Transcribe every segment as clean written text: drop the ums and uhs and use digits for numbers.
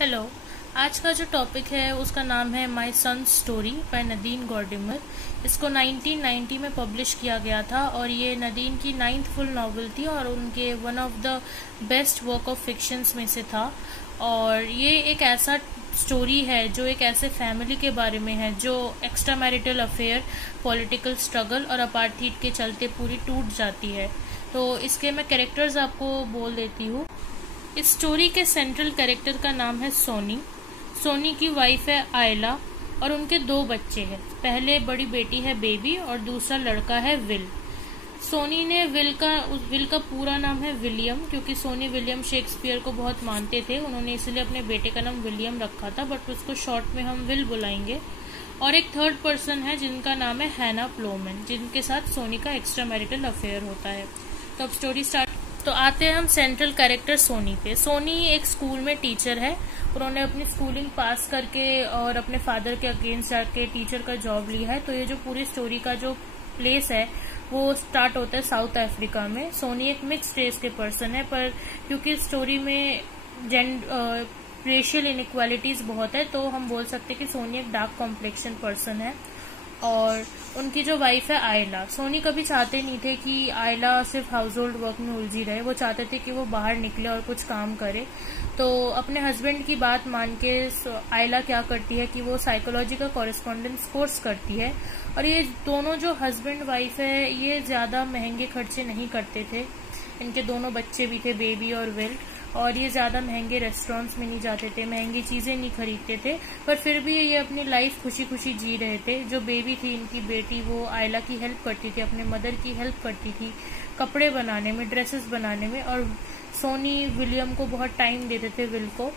Hello. आज का जो टॉपिक है उसका नाम है माई सन स्टोरी बाय नदीन गॉर्डिमर। इसको 1990 में पब्लिश किया गया था और ये नदीन की 9th फुल नॉवल थी और उनके one of the best work of fictions में से था। और ये एक ऐसा स्टोरी है जो एक ऐसे फैमिली के बारे में है जो extra marital affair, political struggle और अपार्थीड के चलते पूरी टूट जाती है। तो इसके मैं कैरेक्टर्स आपको बोल देती हूँ। इस स्टोरी के सेंट्रल कैरेक्टर का नाम है सोनी। सोनी की वाइफ है आयला और उनके 2 बच्चे हैं। पहले बड़ी बेटी है बेबी और दूसरा लड़का है विल। सोनी ने विल का पूरा नाम है विलियम, क्योंकि सोनी विलियम शेक्सपियर को बहुत मानते थे। उन्होंने इसलिए अपने बेटे का नाम विलियम रखा था, बट उसको शॉर्ट में हम विल बुलाएंगे। और एक थर्ड पर्सन है जिनका नाम है हैना प्लोमैन, जिनके साथ सोनी का एक्स्ट्रा मैरिटल अफेयर होता है। तो अब स्टोरी स्टार्ट। तो आते हैं हम सेंट्रल कैरेक्टर सोनी पे। सोनी एक स्कूल में टीचर है। उन्होंने अपनी स्कूलिंग पास करके और अपने फादर के अगेंस्ट जाके टीचर का जॉब लिया है। तो ये जो पूरी स्टोरी का जो प्लेस है वो स्टार्ट होता है साउथ अफ्रीका में। सोनी एक मिक्स्ड रेस के पर्सन है, पर क्योंकि स्टोरी में रेशियल इनइक्वालिटीज बहुत है तो हम बोल सकते हैं कि सोनी एक डार्क कॉम्प्लेक्शन पर्सन है। और उनकी जो वाइफ है आयला, सोनी कभी चाहते नहीं थे कि आयला सिर्फ हाउस होल्ड वर्क में उलझी रहे। वो चाहते थे कि वो बाहर निकले और कुछ काम करे। तो अपने हस्बैंड की बात मान के आयला क्या करती है कि वो साइकोलॉजी का कॉरेस्पॉन्डेंस कोर्स करती है। और ये दोनों जो हस्बैंड वाइफ है ये ज्यादा महंगे खर्चे नहीं करते थे। इनके दोनों बच्चे भी थे, बेबी और विल, और ये ज्यादा महंगे रेस्टोरेंट्स में नहीं जाते थे, महंगी चीजें नहीं खरीदते थे। पर फिर भी ये अपनी लाइफ खुशी खुशी जी रहे थे। जो बेबी थी इनकी बेटी, वो आयला की हेल्प करती थी, अपने मदर की हेल्प करती थी कपड़े बनाने में, ड्रेसेस बनाने में। और सोनी विलियम को बहुत टाइम देते थे, विल को।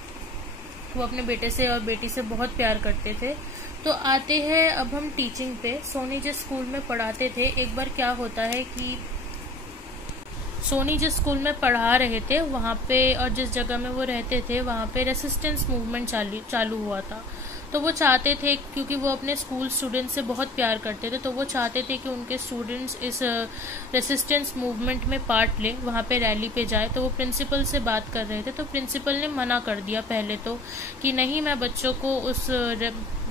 वो अपने बेटे से और बेटी से बहुत प्यार करते थे। तो आते हैं अब हम टीचिंग पे। सोनी जिस स्कूल में पढ़ाते थे, एक बार क्या होता है कि सोनी जिस स्कूल में पढ़ा रहे थे वहाँ पे और जिस जगह में वो रहते थे वहाँ पे रेसिस्टेंस मूवमेंट चालू हुआ था। तो वो चाहते थे, क्योंकि वो अपने स्कूल स्टूडेंट्स से बहुत प्यार करते थे, तो वो चाहते थे कि उनके स्टूडेंट्स इस रेसिस्टेंस मूवमेंट में पार्ट लें, वहाँ पे रैली पे जाए। तो वो प्रिंसिपल से बात कर रहे थे, तो प्रिंसिपल ने मना कर दिया पहले तो कि नहीं, मैं बच्चों को उस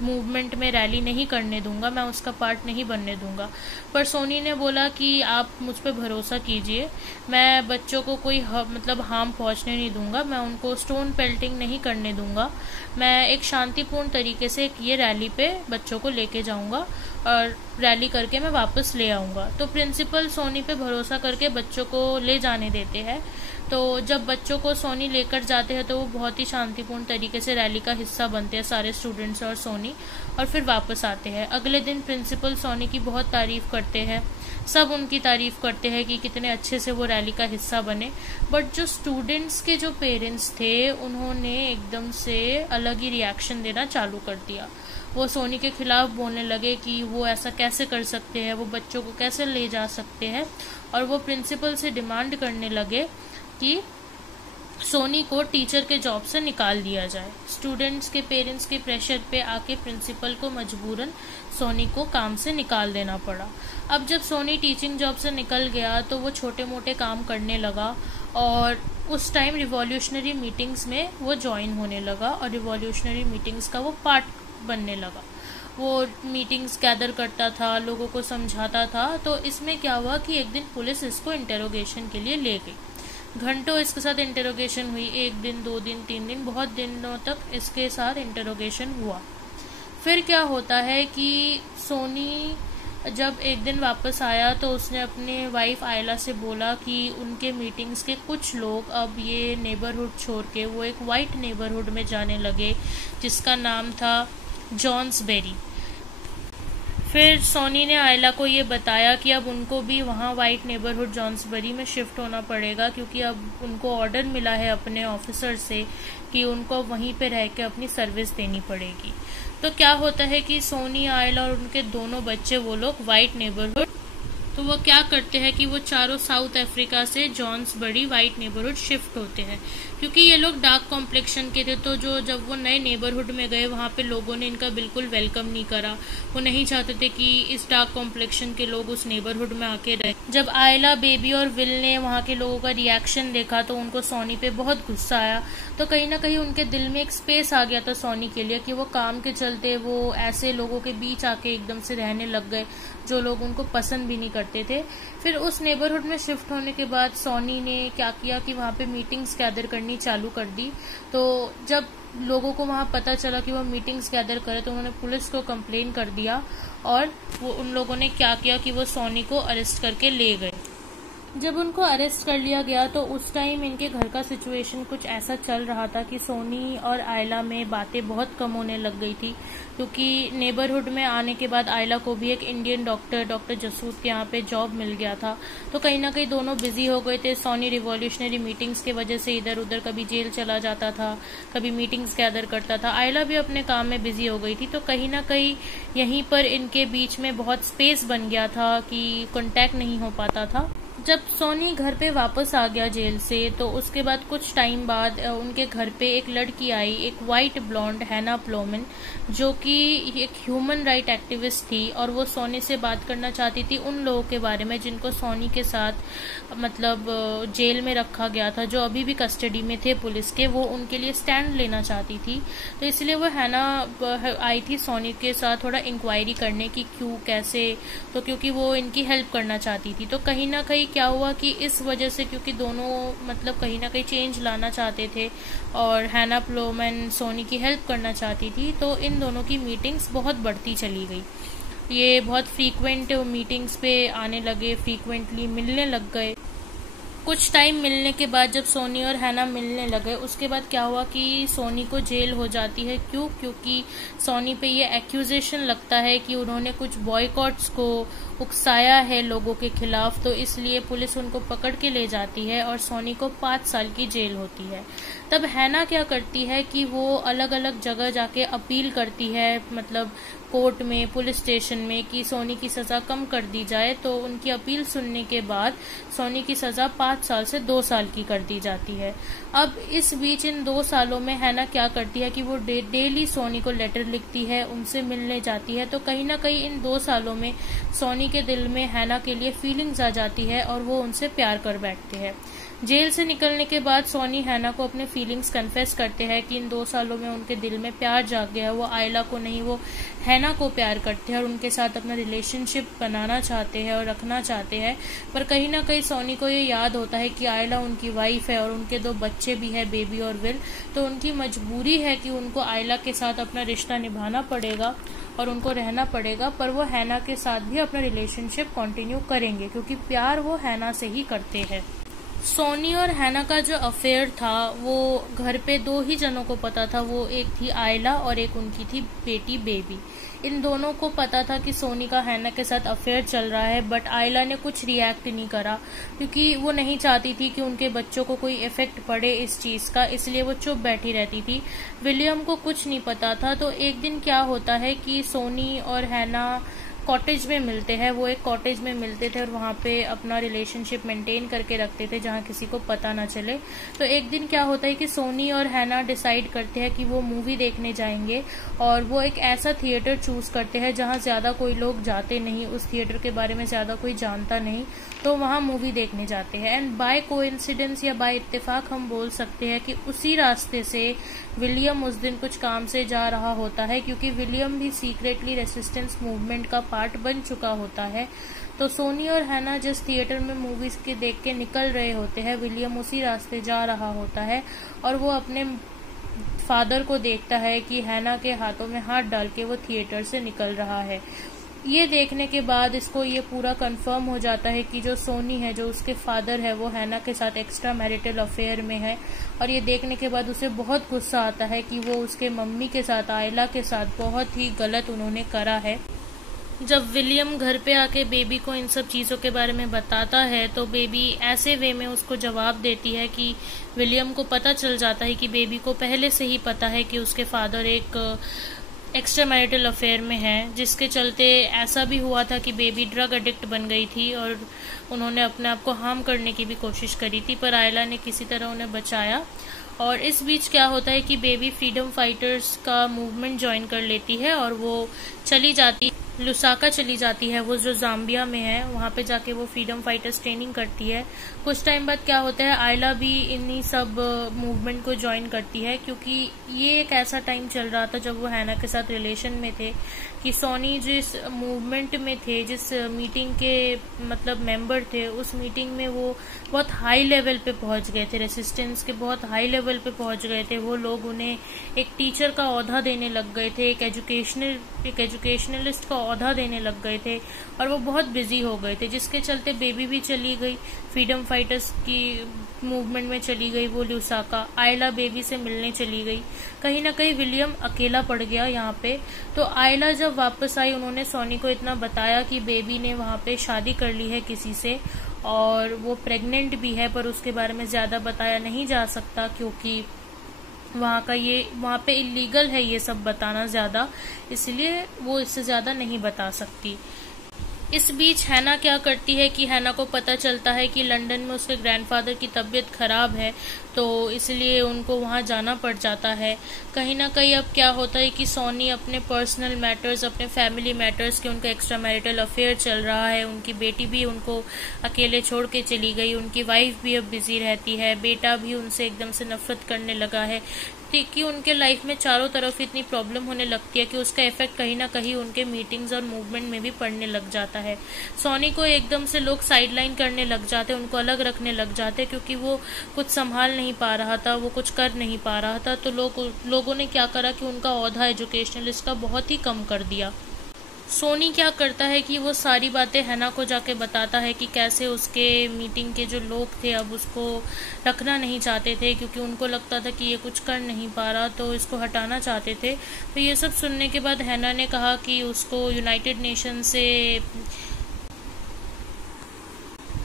मूवमेंट में रैली नहीं करने दूंगा, मैं उसका पार्ट नहीं बनने दूंगा। पर सोनी ने बोला कि आप मुझ पर भरोसा कीजिए, मैं बच्चों को कोई हार्म पहुंचने नहीं दूंगा, मैं उनको स्टोन पेल्टिंग नहीं करने दूंगा, मैं एक शांतिपूर्ण तरीके से ये रैली पे बच्चों को लेके जाऊंगा और रैली करके मैं वापस ले आऊंगा। तो प्रिंसिपल सोनी पे भरोसा करके बच्चों को ले जाने देते हैं। तो जब बच्चों को सोनी लेकर जाते हैं तो वो बहुत ही शांतिपूर्ण तरीके से रैली का हिस्सा बनते हैं, सारे स्टूडेंट्स और सोनी, और फिर वापस आते हैं। अगले दिन प्रिंसिपल सोनी की बहुत तारीफ करते हैं, सब उनकी तारीफ करते हैं कि कितने अच्छे से वो रैली का हिस्सा बने। बट जो स्टूडेंट्स के जो पेरेंट्स थे उन्होंने एकदम से अलग ही रिएक्शन देना चालू कर दिया। वो सोनी के खिलाफ बोलने लगे कि वो ऐसा कैसे कर सकते हैं, वो बच्चों को कैसे ले जा सकते हैं। और वो प्रिंसिपल से डिमांड करने लगे कि सोनी को टीचर के जॉब से निकाल दिया जाए। स्टूडेंट्स के पेरेंट्स के प्रेशर पे आके प्रिंसिपल को मजबूरन सोनी को काम से निकाल देना पड़ा। अब जब सोनी टीचिंग जॉब से निकल गया तो वो छोटे मोटे काम करने लगा और उस टाइम रिवॉल्यूशनरी मीटिंग्स में वो ज्वाइन होने लगा और रिवॉल्यूशनरी मीटिंग्स का वो पार्ट बनने लगा। वो मीटिंग्स गैदर करता था, लोगों को समझाता था। तो इसमें क्या हुआ कि एक दिन पुलिस इसको इंटेरोगेशन के लिए ले गई। घंटों इसके साथ इंटेरोगेशन हुई, 1 दिन 2 दिन 3 दिन, बहुत दिनों तक इसके साथ इंटेरोगेशन हुआ। फिर क्या होता है कि सोनी जब एक दिन वापस आया तो उसने अपने वाइफ आयला से बोला कि उनके मीटिंग्स के कुछ लोग अब ये नेबरहुड छोड़ के वो एक वाइट नेबरहुड में जाने लगे जिसका नाम था जॉन्सबेरी। फिर सोनी ने आयला को ये बताया कि अब उनको भी वहाँ वाइट नेबरहुड जॉन्सबरी में शिफ्ट होना पड़ेगा, क्योंकि अब उनको ऑर्डर मिला है अपने ऑफिसर से कि उनको वहीं पे रह के अपनी सर्विस देनी पड़ेगी। तो क्या होता है कि सोनी, आयला और उनके दोनों बच्चे वो लोग वाइट नेबरहुड तो वो क्या करते हैं कि वो चारों साउथ अफ्रीका से जॉन्सबरी वाइट नेबरहुड शिफ्ट होते हैं, क्योंकि ये लोग डार्क कॉम्प्लेक्शन के थे। तो जब वो नए नेबरहुड में गए वहाँ पे लोगों ने इनका बिल्कुल वेलकम नहीं करा। वो नहीं चाहते थे कि इस डार्क कॉम्प्लेक्शन के लोग उस नेबरहुड में आके रहे। जब आयला, बेबी और विल ने वहाँ के लोगों का रिएक्शन देखा तो उनको सोनी पे बहुत गुस्सा आया। तो कहीं ना कहीं उनके दिल में एक स्पेस आ गया था सोनी के लिए कि वो काम के चलते वो ऐसे लोगों के बीच आके एकदम से रहने लग गए जो लोग उनको पसंद भी नहीं करते थे। फिर उस नेबरहुड में शिफ्ट होने के बाद सोनी ने क्या किया कि वहाँ पे मीटिंग्स गैदर करनी चालू कर दी। तो जब लोगों को वहाँ पता चला कि वो मीटिंग्स गैदर करे तो उन्होंने पुलिस को कंप्लेन कर दिया और वो उन लोगों ने क्या किया कि वो सोनी को अरेस्ट करके ले गए। जब उनको अरेस्ट कर लिया गया तो उस टाइम इनके घर का सिचुएशन कुछ ऐसा चल रहा था कि सोनी और आयला में बातें बहुत कम होने लग गई थी, क्योंकि नेबरहुड में आने के बाद आयला को भी एक इंडियन डॉक्टर जसूद के यहाँ पे जॉब मिल गया था। तो कहीं ना कहीं दोनों बिजी हो गए थे। सोनी रिवॉल्यूशनरी मीटिंग्स की वजह से इधर उधर कभी जेल चला जाता था, कभी मीटिंग्स गैदर करता था। आयला भी अपने काम में बिजी हो गई थी। तो कहीं ना कहीं यहीं पर इनके बीच में बहुत स्पेस बन गया था कि कॉन्टैक्ट नहीं हो पाता था। जब सोनी घर पे वापस आ गया जेल से तो उसके बाद कुछ टाइम बाद उनके घर पे एक लड़की आई, एक वाइट ब्लॉन्ड हैना प्लोमन, जो कि एक ह्यूमन राइट एक्टिविस्ट थी और वो सोनी से बात करना चाहती थी उन लोगों के बारे में जिनको सोनी के साथ मतलब जेल में रखा गया था, जो अभी भी कस्टडी में थे पुलिस के। वो उनके लिए स्टैंड लेना चाहती थी। तो इसलिए वो हैना आई थी सोनी के साथ थोड़ा इंक्वायरी करने की क्यों कैसे, तो क्योंकि वो इनकी हेल्प करना चाहती थी। तो कहीं ना कहीं क्या हुआ कि इस वजह से, क्योंकि दोनों मतलब कहीं ना कहीं चेंज लाना चाहते थे और हैना प्लोमन सोनी की हेल्प करना चाहती थी, तो इन दोनों की मीटिंग्स बहुत बढ़ती चली गई। ये बहुत फ्रीक्वेंट मीटिंग्स पे आने लगे, फ्रीक्वेंटली मिलने लग गए। कुछ टाइम मिलने के बाद जब सोनी और हैना मिलने लगे उसके बाद क्या हुआ कि सोनी को जेल हो जाती है। क्यों? क्योंकि सोनी पे ये एक्यूजेशन लगता है कि उन्होंने कुछ बॉयकॉट्स को उकसाया है लोगों के खिलाफ। तो इसलिए पुलिस उनको पकड़ के ले जाती है और सोनी को 5 साल की जेल होती है। तब हैना क्या करती है कि वो अलग अलग जगह जाके अपील करती है, मतलब कोर्ट में, पुलिस स्टेशन में, कि सोनी की सजा कम कर दी जाए। तो उनकी अपील सुनने के बाद सोनी की सजा 5 साल से 2 साल की कर दी जाती है। अब इस बीच इन 2 सालों में हैना क्या करती है कि वो डेली सोनी को लेटर लिखती है, उनसे मिलने जाती है। तो कहीं ना कहीं इन 2 सालों में सोनी के दिल में हैना के लिए फीलिंग्स आ जाती है और वो उनसे प्यार कर बैठते हैं। जेल से निकलने के बाद सोनी हैना को अपने फीलिंग्स कन्फेस करते हैं कि इन 2 सालों में उनके दिल में प्यार जाग गया है। वो आयला को नहीं, वो हैना को प्यार करते हैं और उनके साथ अपना रिलेशनशिप बनाना चाहते हैं और रखना चाहते हैं। पर कहीं ना कहीं सोनी को ये याद होता है कि आयला उनकी वाइफ है और उनके 2 बच्चे भी है, बेबी और विल। तो उनकी मजबूरी है कि उनको आयला के साथ अपना रिश्ता निभाना पड़ेगा और उनको रहना पड़ेगा। पर वो हैना के साथ भी अपना रिलेशनशिप कंटिन्यू करेंगे क्योंकि प्यार वो हैना से ही करते हैं। सोनी और हैना का जो अफेयर था वो घर पे 2 ही जनों को पता था। वो एक थी आयला और एक उनकी थी बेटी बेबी। इन दोनों को पता था कि सोनी का हैना के साथ अफेयर चल रहा है, बट आयला ने कुछ रिएक्ट नहीं करा क्योंकि वो नहीं चाहती थी कि उनके बच्चों को कोई इफेक्ट पड़े इस चीज का, इसलिए वो चुप बैठी रहती थी। विलियम को कुछ नहीं पता था। तो एक दिन क्या होता है कि सोनी और हैना कॉटेज में मिलते हैं। वो एक कॉटेज में मिलते थे और वहाँ पे अपना रिलेशनशिप मेंटेन करके रखते थे जहाँ किसी को पता ना चले। तो एक दिन क्या होता है कि सोनी और हैना डिसाइड करते हैं कि वो मूवी देखने जाएंगे और वो एक ऐसा थिएटर चूज करते हैं जहाँ ज्यादा कोई लोग जाते नहीं, उस थिएटर के बारे में ज्यादा कोई जानता नहीं। तो वहाँ मूवी देखने जाते हैं एंड बाय कोइंसिडेंस या बाय इत्तेफाक हम बोल सकते हैं कि उसी रास्ते से विलियम उस दिन कुछ काम से जा रहा होता है, क्योंकि विलियम भी सीक्रेटली रेसिस्टेंस मूवमेंट का पार्ट बन चुका होता है। तो सोनी और हैना जिस थिएटर में मूवीज के देख के निकल रहे होते हैं, विलियम उसी रास्ते जा रहा होता है और वो अपने फादर को देखता है कि हैना के हाथों में हाथ डाल के वो थिएटर से निकल रहा है। ये देखने के बाद इसको ये पूरा कंफर्म हो जाता है कि जो सोनी है, जो उसके फादर है, वो हैना के साथ एक्स्ट्रा मैरिटल अफेयर में है। और ये देखने के बाद उसे बहुत गुस्सा आता है कि वो उसके मम्मी के साथ, आयला के साथ बहुत ही गलत उन्होंने करा है। जब विलियम घर पे आके बेबी को इन सब चीजों के बारे में बताता है तो बेबी ऐसे वे में उसको जवाब देती है कि विलियम को पता चल जाता है कि बेबी को पहले से ही पता है कि उसके फादर एक एक्स्ट्रा मैरिटल अफेयर में है, जिसके चलते ऐसा भी हुआ था कि बेबी ड्रग एडिक्ट बन गई थी और उन्होंने अपने आप को हार्म करने की भी कोशिश करी थी, पर आयला ने किसी तरह उन्हें बचाया। और इस बीच क्या होता है कि बेबी फ्रीडम फाइटर्स का मूवमेंट ज्वाइन कर लेती है और वो चली जाती लुसाका चली जाती है, वो जो जाम्बिया में है, वहाँ पे जाके वो फ्रीडम फाइटर्स ट्रेनिंग करती है। कुछ टाइम बाद क्या होता है, आयला भी इन्हीं सब मूवमेंट को ज्वाइन करती है, क्योंकि ये एक ऐसा टाइम चल रहा था जब वो हैना के साथ रिलेशन में थे कि सोनी जिस मूवमेंट में थे, जिस मीटिंग के मतलब मेंबर थे, उस मीटिंग में वो बहुत हाई लेवल पे पहुंच गए थे, रेसिस्टेंस के बहुत हाई लेवल पे पहुंच गए थे। वो लोग उन्हें एक टीचर का ओहदा देने लग गए थे, एक एजुकेशनलिस्ट का ओहदा देने लग गए थे और वो बहुत बिजी हो गए थे, जिसके चलते बेबी भी चली गई, फ्रीडम फाइटर्स की मूवमेंट में चली गई वो लुसाका। आयला बेबी से मिलने चली गई। कहीं ना कहीं विलियम अकेला पड़ गया यहाँ पे। तो आयला जब वापस आई, उन्होंने सोनी को इतना बताया कि बेबी ने वहाँ पे शादी कर ली है किसी से और वो प्रेग्नेंट भी है, पर उसके बारे में ज्यादा बताया नहीं जा सकता क्योंकि वहाँ पे इलीगल है ये सब बताना ज्यादा, इसलिए वो इससे ज्यादा नहीं बता सकती। इस बीच हैना क्या करती है कि हैना को पता चलता है कि लंदन में उसके ग्रैंडफादर की तबीयत खराब है, तो इसलिए उनको वहां जाना पड़ जाता है। कहीं ना कहीं अब क्या होता है कि सोनी अपने पर्सनल मैटर्स, अपने फैमिली मैटर्स के, उनका एक्स्ट्रा मैरिटल अफेयर चल रहा है, उनकी बेटी भी उनको अकेले छोड़ के चली गई, उनकी वाइफ भी अब बिजी रहती है, बेटा भी उनसे एकदम से नफरत करने लगा है, कि उनके लाइफ में चारों तरफ इतनी प्रॉब्लम होने लगती है कि उसका इफेक्ट कहीं ना कहीं उनके मीटिंग्स और मूवमेंट में भी पड़ने लग जाता है। सोनी को एकदम से लोग साइडलाइन करने लग जाते, उनको अलग रखने लग जाते, क्योंकि वो कुछ संभाल नहीं पा रहा था, वो कुछ कर नहीं पा रहा था। तो लोगों ने क्या करा कि उनका ओहदा एजुकेशनलिस्ट का बहुत ही कम कर दिया। सोनी क्या करता है कि वो सारी बातें हैना को जाके बताता है कि कैसे उसके मीटिंग के जो लोग थे अब उसको रखना नहीं चाहते थे, क्योंकि उनको लगता था कि ये कुछ कर नहीं पा रहा, तो इसको हटाना चाहते थे। तो ये सब सुनने के बाद हैना ने कहा कि उसको यूनाइटेड नेशन से,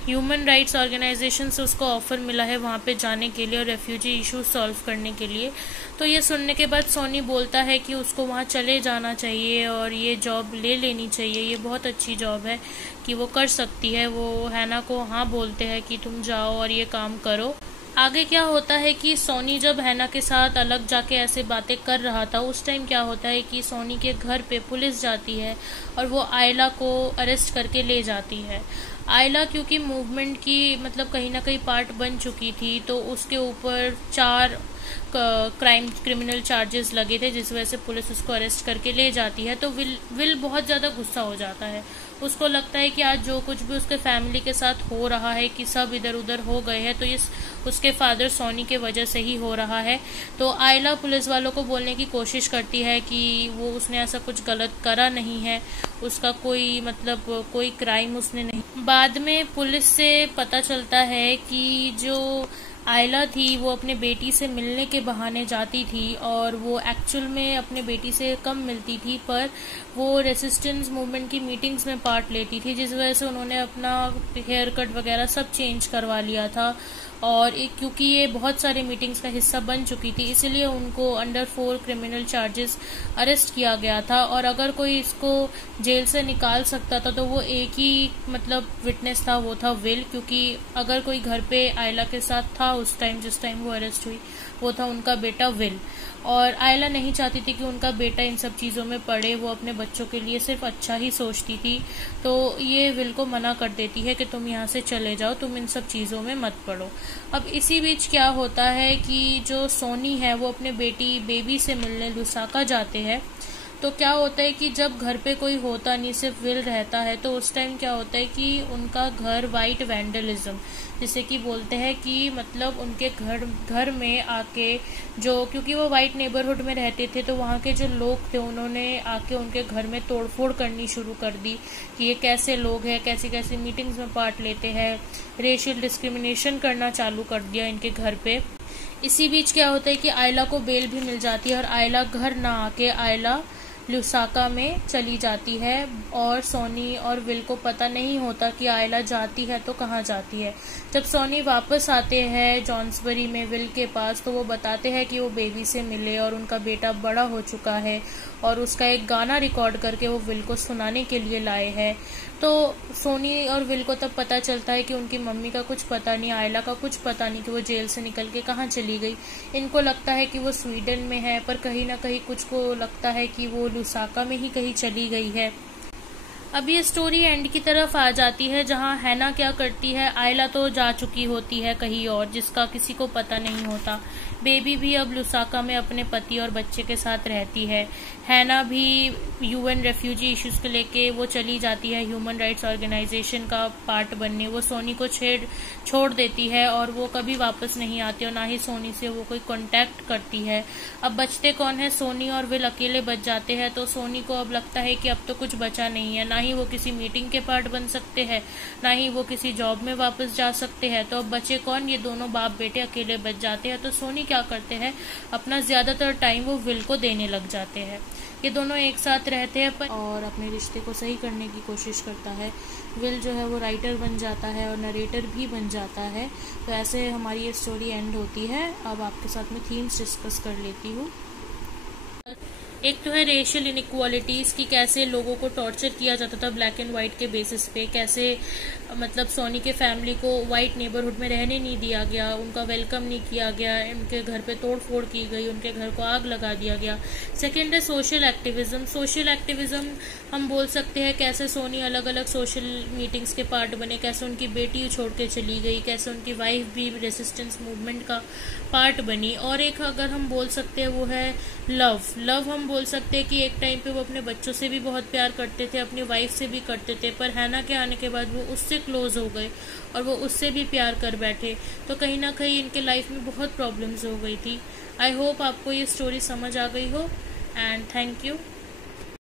ह्यूमन राइट्स ऑर्गेनाइजेशन से उसको ऑफर मिला है वहाँ पे जाने के लिए और रेफ्यूजी इशू सॉल्व करने के लिए। तो ये सुनने के बाद सोनी बोलता है कि उसको वहाँ चले जाना चाहिए और ये जॉब ले लेनी चाहिए, ये बहुत अच्छी जॉब है कि वो कर सकती है। वो हैना को हाँ बोलते हैं कि तुम जाओ और ये काम करो। आगे क्या होता है कि सोनी जब हैना के साथ अलग जाके ऐसे बातें कर रहा था, उस टाइम क्या होता है कि सोनी के घर पे पुलिस जाती है और वो आयला को अरेस्ट करके ले जाती है। आयला क्योंकि मूवमेंट की मतलब कहीं ना कहीं पार्ट बन चुकी थी, तो उसके ऊपर 4 क्रिमिनल चार्जेस लगे थे, जिस वजह से पुलिस उसको अरेस्ट करके ले जाती है। तो विल बहुत ज्यादा गुस्सा हो जाता है। उसको लगता है कि आज जो कुछ भी उसके फैमिली के साथ हो रहा है, कि सब इधर उधर हो गए हैं, तो ये उसके फादर सोनी के वजह से ही हो रहा है। तो आयला पुलिस वालों को बोलने की कोशिश करती है कि वो उसने ऐसा कुछ गलत करा नहीं है, उसका कोई मतलब कोई क्राइम उसने नहीं। बाद में पुलिस से पता चलता है कि जो आयला थी वो अपने बेटी से मिलने के बहाने जाती थी और वो एक्चुअल में अपने बेटी से कम मिलती थी, पर वो रेसिस्टेंस मूवमेंट की मीटिंग्स में पार्ट लेती थी, जिस वजह से उन्होंने अपना हेयर कट वगैरह सब चेंज करवा लिया था। और क्योंकि ये बहुत सारे मीटिंग्स का हिस्सा बन चुकी थी, इसलिए उनको अंडर 4 क्रिमिनल चार्जेस अरेस्ट किया गया था। और अगर कोई इसको जेल से निकाल सकता था तो वो एक ही मतलब विटनेस था, वो था विल, क्योंकि अगर कोई घर पे आयला के साथ था उस टाइम जिस टाइम वो अरेस्ट हुई, वो था उनका बेटा विल। और आयला नहीं चाहती थी कि उनका बेटा इन सब चीजों में पड़े, वो अपने बच्चों के लिए सिर्फ अच्छा ही सोचती थी। तो ये विल को मना कर देती है कि तुम यहाँ से चले जाओ, तुम इन सब चीजों में मत पड़ो। अब इसी बीच क्या होता है कि जो सोनी है वो अपने बेबी से मिलने लुसाका जाते हैं। तो क्या होता है कि जब घर पे कोई होता नहीं, सिर्फ विल रहता है, तो उस टाइम क्या होता है कि उनका घर वाइट वैंडलिज्म जिसे कि बोलते हैं कि मतलब उनके घर में आके जो, क्योंकि वो वाइट नेबरहुड में रहते थे, तो वहाँ के जो लोग थे उन्होंने आके उनके घर में तोड़फोड़ करनी शुरू कर दी कि ये कैसे लोग हैं, कैसी कैसी मीटिंग्स में पार्ट लेते हैं, रेशियल डिस्क्रिमिनेशन करना चालू कर दिया इनके घर पे। इसी बीच क्या होता है कि आयला को बेल भी मिल जाती है और आयला घर ना आके आयला ल्यूसाका में चली जाती है और सोनी और विल को पता नहीं होता कि आयला जाती है तो कहाँ जाती है। जब सोनी वापस आते हैं जॉन्सबरी में विल के पास, तो वो बताते हैं कि वो बेबी से मिले और उनका बेटा बड़ा हो चुका है और उसका एक गाना रिकॉर्ड करके वो विल को सुनाने के लिए लाए हैं। तो सोनी और विल को तब पता चलता है कि उनकी मम्मी का कुछ पता नहीं, आयला का कुछ पता नहीं कि वो जेल से निकल के कहाँ चली गई। इनको लगता है कि वो स्वीडन में है, पर कहीं ना कहीं कुछ को लगता है कि वो ल्यूसाका में ही कहीं चली गई है। अब ये स्टोरी एंड की तरफ आ जाती है, जहाँ हैना क्या करती है, आयला तो जा चुकी होती है कहीं और जिसका किसी को पता नहीं होता। बेबी भी अब ल्यूसाका में अपने पति और बच्चे के साथ रहती है। हैना भी यूएन रेफ्यूजी इश्यूज को लेके वो चली जाती है ह्यूमन राइट्स ऑर्गेनाइजेशन का पार्ट बनने। वो सोनी को छोड़ देती है और वो कभी वापस नहीं आती और ना ही सोनी से वो कोई कांटेक्ट करती है। अब बचते कौन है, सोनी और विल अकेले बच जाते हैं। तो सोनी को अब लगता है कि अब तो कुछ बचा नहीं है, ना ही वो किसी मीटिंग के पार्ट बन सकते हैं, ना ही वो किसी जॉब में वापस जा सकते हैं। तो अब बचे कौन, ये दोनों बाप बेटे अकेले बच जाते हैं। तो सोनी क्या करते हैं, अपना ज्यादातर टाइम वो विल को देने लग जाते हैं। ये दोनों एक साथ रहते हैं और अपने रिश्ते को सही करने की कोशिश करता है। विल जो है वो राइटर बन जाता है और नरेटर भी बन जाता है। तो ऐसे हमारी ये स्टोरी एंड होती है। अब आपके साथ में थीम्स डिस्कस कर लेती हूँ। एक तो है रेशियल इनइक्वालिटीज की, कैसे लोगों को टॉर्चर किया जाता था ब्लैक एंड व्हाइट के बेसिस पे, कैसे मतलब सोनी के फैमिली को वाइट नेबरहुड में रहने नहीं दिया गया, उनका वेलकम नहीं किया गया, उनके घर पे तोड़ फोड़ की गई, उनके घर को आग लगा दिया गया। सेकेंड है सोशल एक्टिविज्म। सोशल एक्टिविज्म हम बोल सकते हैं कैसे सोनी अलग अलग सोशल मीटिंग्स के पार्ट बने, कैसे उनकी बेटी छोड़ के चली गई, कैसे उनकी वाइफ भी रेसिस्टेंस मूवमेंट का पार्ट बनी। और एक अगर हम बोल सकते हैं वो है लव हम बोल सकते हैं कि एक टाइम पे वो अपने बच्चों से भी बहुत प्यार करते थे, अपनी वाइफ से भी करते थे, पर हैना के आने के बाद वो उससे क्लोज हो गए और वो उससे भी प्यार कर बैठे। तो कहीं ना कहीं इनके लाइफ में बहुत प्रॉब्लम्स हो गई थी। आई होप आपको ये स्टोरी समझ आ गई हो एंड थैंक यू।